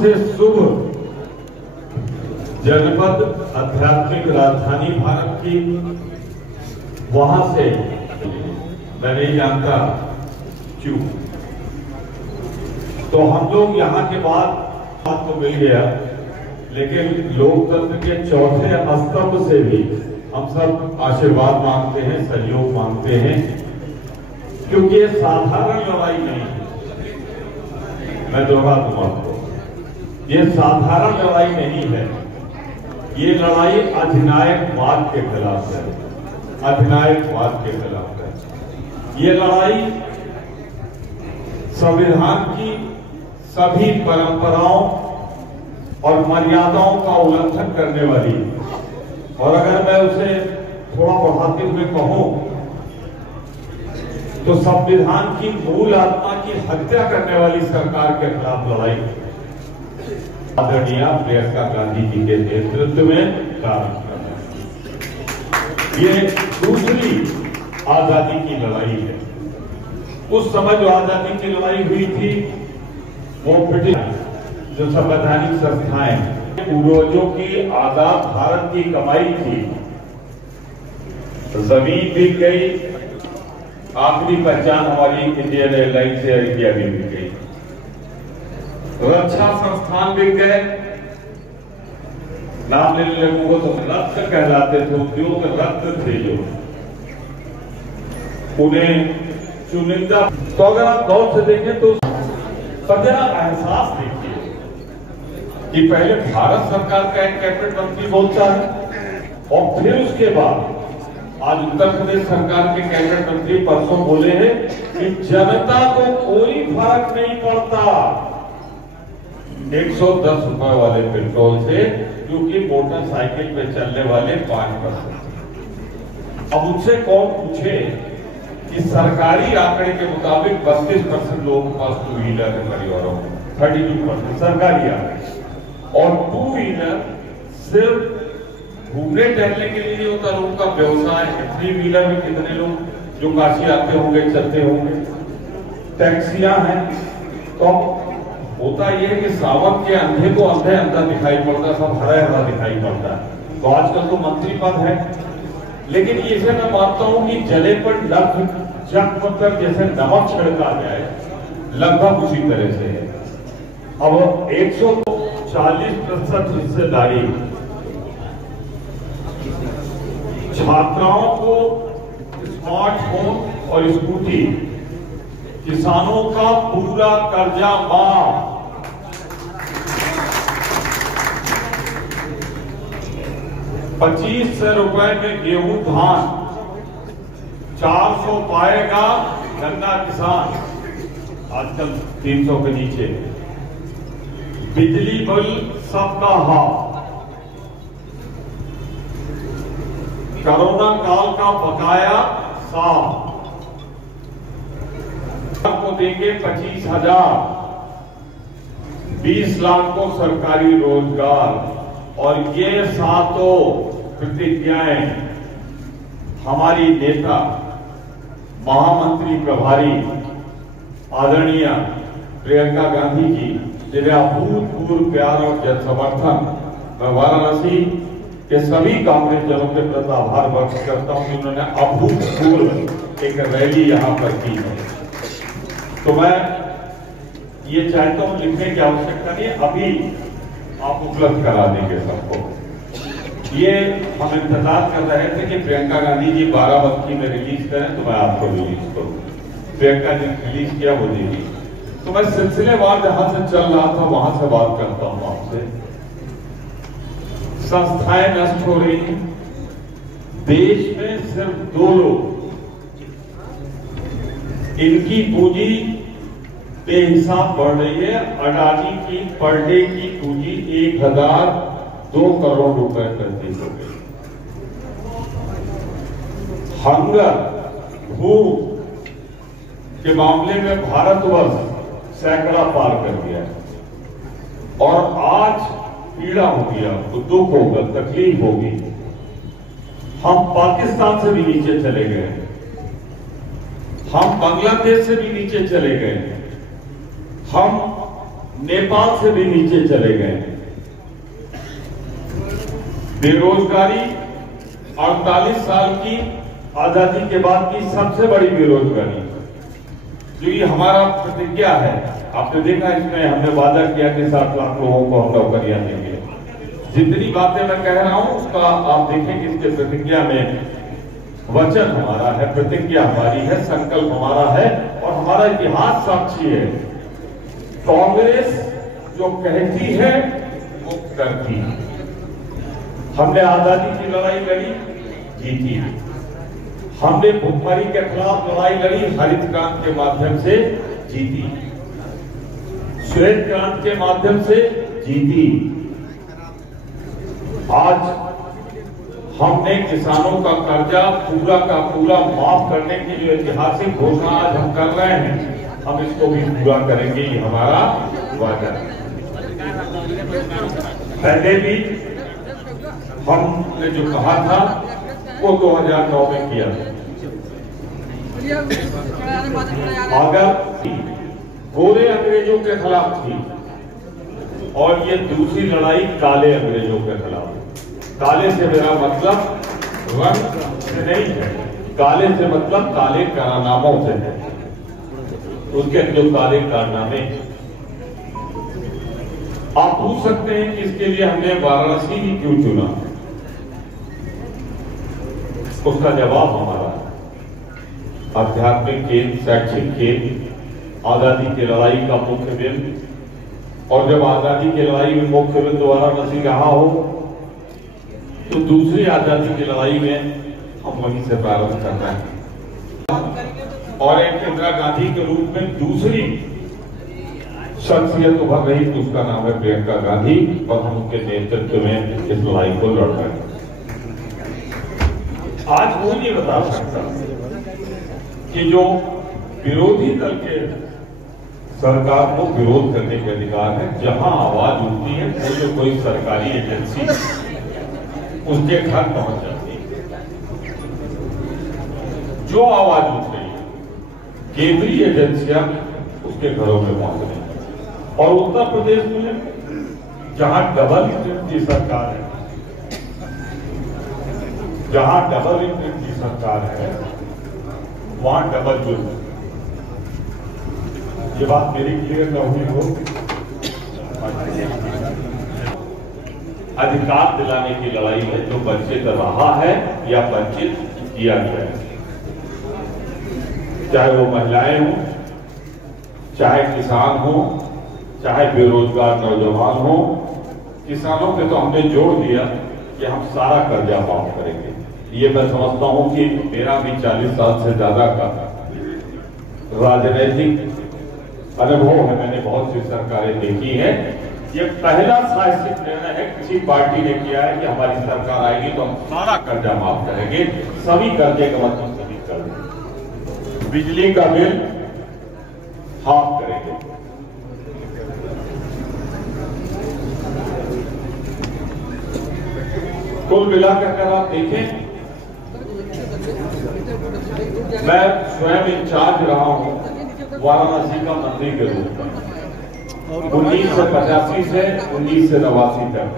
सबसे शुभ जनपद, आध्यात्मिक राजधानी भारत की, वहां से मैं नहीं जानता क्यों, तो हम लोग यहाँ के बाद तो मिल गया, लेकिन लोकतंत्र के चौथे स्तंभ से भी हम सब आशीर्वाद मांगते हैं, सहयोग मांगते हैं, क्योंकि ये साधारण लड़ाई नहीं है। मैं दोहरा दूं आपको, ये साधारण लड़ाई नहीं है, ये लड़ाई अधिनायकवाद के खिलाफ है, अधिनायकवाद के खिलाफ है। ये लड़ाई संविधान की सभी परंपराओं और मर्यादाओं का उल्लंघन करने वाली, और अगर मैं उसे थोड़ा बढ़ाते हुए कहूं तो संविधान की मूल आत्मा की हत्या करने वाली सरकार के खिलाफ लड़ाई आदरणीय प्रियंका गांधी जी के नेतृत्व में कार्य कर रहे हैं। ये दूसरी आजादी की लड़ाई है। उस समय जो आजादी की लड़ाई हुई थी वो ब्रिटिश जो संवैधानिक संस्थाएं पूर्वजों की आजाद भारत की कमाई थी, जमीन बिक गई, आखिरी पहचान हमारी इंडियन एयरलाइंस एयर इंडिया भी बिक गई, रक्षा संस्थान बिक गए, नाम लेने लोगों को तो रक्त कहलाते थे, उद्योग रक्त थे जो, उन्हें चुनिंदा। तो अगर आप गौर से देखें तो जरा एहसास देखिए कि पहले भारत सरकार का एक कैबिनेट मंत्री बोलता है और फिर उसके बाद आज उत्तर प्रदेश सरकार के कैबिनेट मंत्री परसों बोले हैं कि जनता को कोई फर्क नहीं पड़ता 110 रुपए वाले पेट्रोल से, क्योंकि मोटरसाइकिल पे चलने वाले 5%। अब उनसे कौन पूछे कि सरकारी आंकड़े के मुताबिक 32% लोगों के पास टू व्हीलर है परिवारों में, 32% सरकारी आंकड़े, और टू व्हीलर सिर्फ घूमने टहलने के लिए नहीं होता, लोगों का व्यवसाय है। थ्री व्हीलर में कितने लोग जो काशी आते होंगे, चलते होंगे, टैक्सियां हैं। तो होता यह है कि सावन के अंधे को अंधे अंधा दिखाई पड़ता, सब हरा हरा दिखाई पड़ता है। तो आजकल तो मंत्री पद है, लेकिन इसे मैं मानता हूं कि जले पर जग जैसे नमक छिड़का जाए, लगभग उसी तरह से है। अब 140% हिस्सेदारी छात्राओं को स्मार्टफोन और स्कूटी, किसानों का पूरा कर्जा माफ, ₹2500 में गेहूं धान, 400 पाएगा गन्ना किसान, आजकल 300 के नीचे, बिजली बिल सबका हाफ, कोरोना काल का बकाया साफ, को देंगे 25,000, 20 लाख को सरकारी रोजगार। और ये सातों प्रतिज्ञाएं हमारी नेता महामंत्री प्रभारी आदरणीय प्रियंका गांधी जी, जिन्हें अभूतपूर्व प्यार और जन समर्थन, मैं वाराणसी के सभी कांग्रेस जनों के प्रति आभार व्यक्त करता हूं कि उन्होंने अभूतपूर्व एक रैली यहां पर की है। तो मैं ये चाहता हूं, लिखने की आवश्यकता नहीं, अभी आप उपलब्ध करा देंगे सबको। ये हम इंतजार कर रहे थे कि प्रियंका गांधी जी बाराबंकी में रिलीज करें, तो मैं आपको रिलीज करूं। प्रियंका जी रिलीज किया वो दीदी, तो मैं सिलसिलेवार जहां से चल रहा था वहां से बात करता हूं आपसे। संस्थाएं नष्ट हो रही हैं, देश में सिर्फ 2 लोग, इनकी पूंजी बेहिसाब बढ़ रही है। अडानी की पर डे की पूंजी 1,002 करोड़ रुपए प्रति हो गई। हंगर, भूख के मामले में भारतवर्ष सैकड़ा पार कर गया और आज पीड़ा होगी, आपको दुख होगा, तकलीफ होगी। हम पाकिस्तान से भी नीचे चले गए, हम बांग्लादेश से भी नीचे चले गए, हम नेपाल से भी नीचे चले गए। बेरोजगारी 48 साल की आजादी के बाद की सबसे बड़ी बेरोजगारी, जो ये हमारा प्रतिज्ञा है। आपने देखा इसमें हमने वादा किया कि 7 लाख लोगों को हम नौकरियां देंगे। जितनी बातें मैं कह रहा हूं उसका आप देखेंगे इसके प्रतिज्ञा में वचन हमारा है, प्रतिज्ञा हमारी है, संकल्प हमारा है और हमारा इतिहास साक्षी है। कांग्रेस जो कहती है वो करती है। हमने आजादी की लड़ाई लड़ी, जीती। हमने भुखमरी के खिलाफ लड़ाई लड़ी, हरित क्रांति के माध्यम से जीती, श्वेत क्रांति के माध्यम से जीती। आज हमने किसानों का कर्जा पूरा का पूरा माफ करने की जो ऐतिहासिक घोषणा आज हम कर रहे हैं, हम इसको भी पूरा करेंगे, ये हमारा वादा है। पहले भी हमने जो कहा था वो 2009 में किया था। अगर गोरे अंग्रेजों के खिलाफ थी और ये दूसरी लड़ाई काले अंग्रेजों के खिलाफ। काले से मेरा मतलब रंग से नहीं है, काले से मतलब काले कारनामों से है। उसके जो काले कारनामे, आप पूछ सकते हैं कि इसके लिए हमने वाराणसी ही क्यों चुना। उसका जवाब हमारा आध्यात्मिक केंद्र, शैक्षिक केंद्र, आजादी की लड़ाई का मुख्य बिंदु, और जब आजादी की लड़ाई में मुख्य बिंदु वाराणसी रहा हो तो दूसरी आजादी की लड़ाई में हम वहीं से प्रारंभ करना है। और एक इंदिरा गांधी के रूप में दूसरी शख्सियत उभर रही तो उसका नाम है प्रियंका गांधी, और हम उनके नेतृत्व में इस लड़ाई को लड़ रहे हैं। आज वो नहीं बता सकता कि जो विरोधी दल के सरकार को विरोध करने के अधिकार है। जहां आवाज उठती है वो जो कोई सरकारी एजेंसी उसके घर पहुंच जाती है। जो आवाज उठ रही है केंद्रीय एजेंसियां उसके घरों में पहुंच रही है। और उत्तर प्रदेश में जहां डबल इंजन की सरकार है, जहां डबल इंजन की सरकार है वहां डबल जुल्म। ये बात मेरी क्लियर न हुई हो। अधिकार दिलाने की लड़ाई है जो वंचित रहा है या वंचित किया गया है, चाहे वो महिलाएं हों, चाहे किसान हों, चाहे बेरोजगार नौजवान हों। किसानों पे तो हमने जोड़ दिया कि हम सारा कर्जा माफ करेंगे। ये मैं समझता हूं कि मेरा भी 40 साल से ज्यादा का राजनीतिक अनुभव है, मैंने बहुत सी सरकारें देखी हैं। ये पहला साहसिक निर्णय है किसी पार्टी ने किया है कि हमारी सरकार आएगी तो हम सारा कर्जा माफ करेंगे, सभी कर्जे का मतलब सभी कर्जे, बिजली का बिल हाफ करेंगे। कुल मिलाकर कर आप देखें, मैं स्वयं इंचार्ज रहा हूं वाराणसी का मंत्री के रूप में 1985 से 1989 तक।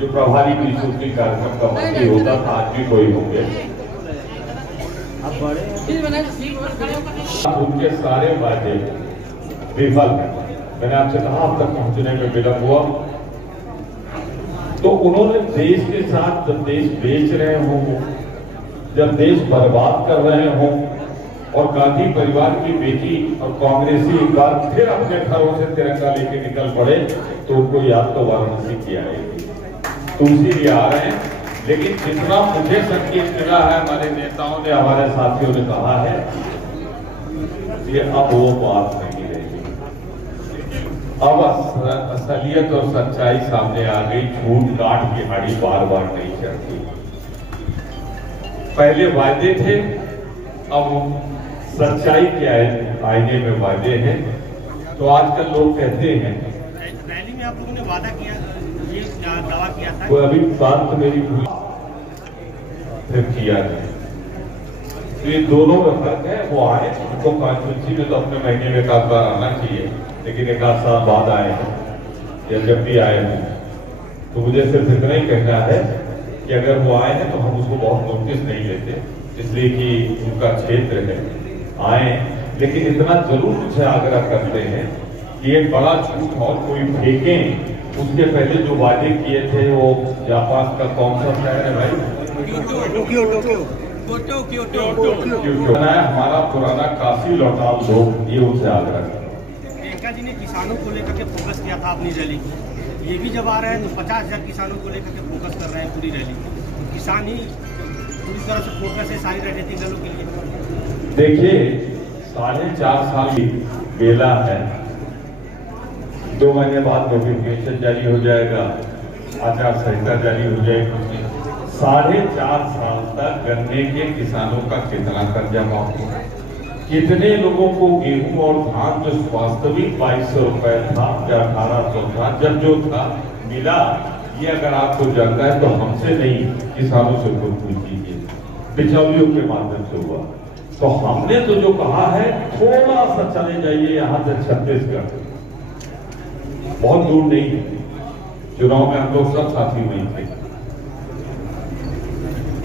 जो प्रभारी परिषद कार्यक्रम का मंत्री होता था, आज भी कोई होंगे, उनके सारे वादे विफल हैं। मैंने आपसे कहा अब तक पहुंचने में विलंब हुआ, तो उन्होंने देश के साथ जब देश बेच रहे हों, जब देश बर्बाद कर रहे हों, और गांधी परिवार की बेटी और कांग्रेसी एक बार फिर अपने घरों से तिरंगा लेके निकल पड़े, तो उनको याद तो वाराणसी की आएगी। तो इसीलिए आ रहे हैं। लेकिन जितना मुझे संकेत मिला है, हमारे नेताओं ने, हमारे साथियों ने कहा है, ये अब वो बात नहीं रहेगी। अब असलियत और सच्चाई सामने आ गई। झूठ काट की हाड़ी बार बार नहीं चढ़ती। पहले वायदे थे, अब सच्चाई के आईने में वादे हैं। तो आजकल लोग कहते हैं, रैली में आप लोगों ने वादा किया, ये दावा किया था, कोई अभी बात तो मेरी भूल फिर किया है। तो ये दोनों में फर्क है। वो आए, उनको कॉन्स्टिट्यूंसी में तो अपने महीने में एक आध बार आना चाहिए, लेकिन एक आध साल बाद आए हैं या जब भी आए हैं, तो मुझे सिर्फ इतना ही कहना है कि अगर वो आए हैं तो हम उसको बहुत नोटिस नहीं लेते, इसलिए कि उनका क्षेत्र है, आए। लेकिन इतना जरूर मुझे आग्रह करते हैं कि एक बड़ा झूठ और कोई फेंकें, उसके पहले जो वादे किए थे वो जापान का कौन सा शहर है भाई, हमारा पुराना काशी लौटा दो, ये उनसे आग्रह है। प्रियंका जी ने किसानों को लेकर के फोकस किया था अपनी रैली, ये भी जब आ रहे हैं तो 50,000 किसानों को लेकर के फोकस कर रहे हैं पूरी रैली। तो किसान ही पूरी तरह से फोकस है सारी राजनीतिक दलों के लिए। देखिए 4.5 साल की बेला है, 2 महीने बाद नोटिफिकेशन जारी हो जाएगा, आचार संहिता जारी हो जाएगी। 4.5 साल तक गन्ने के किसानों का कितना कर्जा माफ हुआ, कितने लोगों को गेहूं और धान जो वास्तविक 2200 रुपए था या 1800 था, जब जो था मिला, ये अगर आपको जानना है तो हमसे नहीं किसानों से खुद पूछिए, बिचौलियों के माध्यम से हुआ। तो हमने तो जो कहा है, थोड़ा सा चले जाइए यहां से छत्तीसगढ़, बहुत दूर नहीं है, चुनाव में हम लोग सब साथी वहीं थे।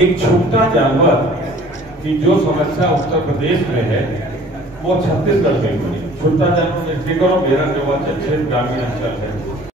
एक छोटा जानवर की जो समस्या उत्तर प्रदेश में है वो छत्तीसगढ़ में हुई। छोटा जानवर, मेरा निवाचन क्षेत्र ग्रामीण अंचल है,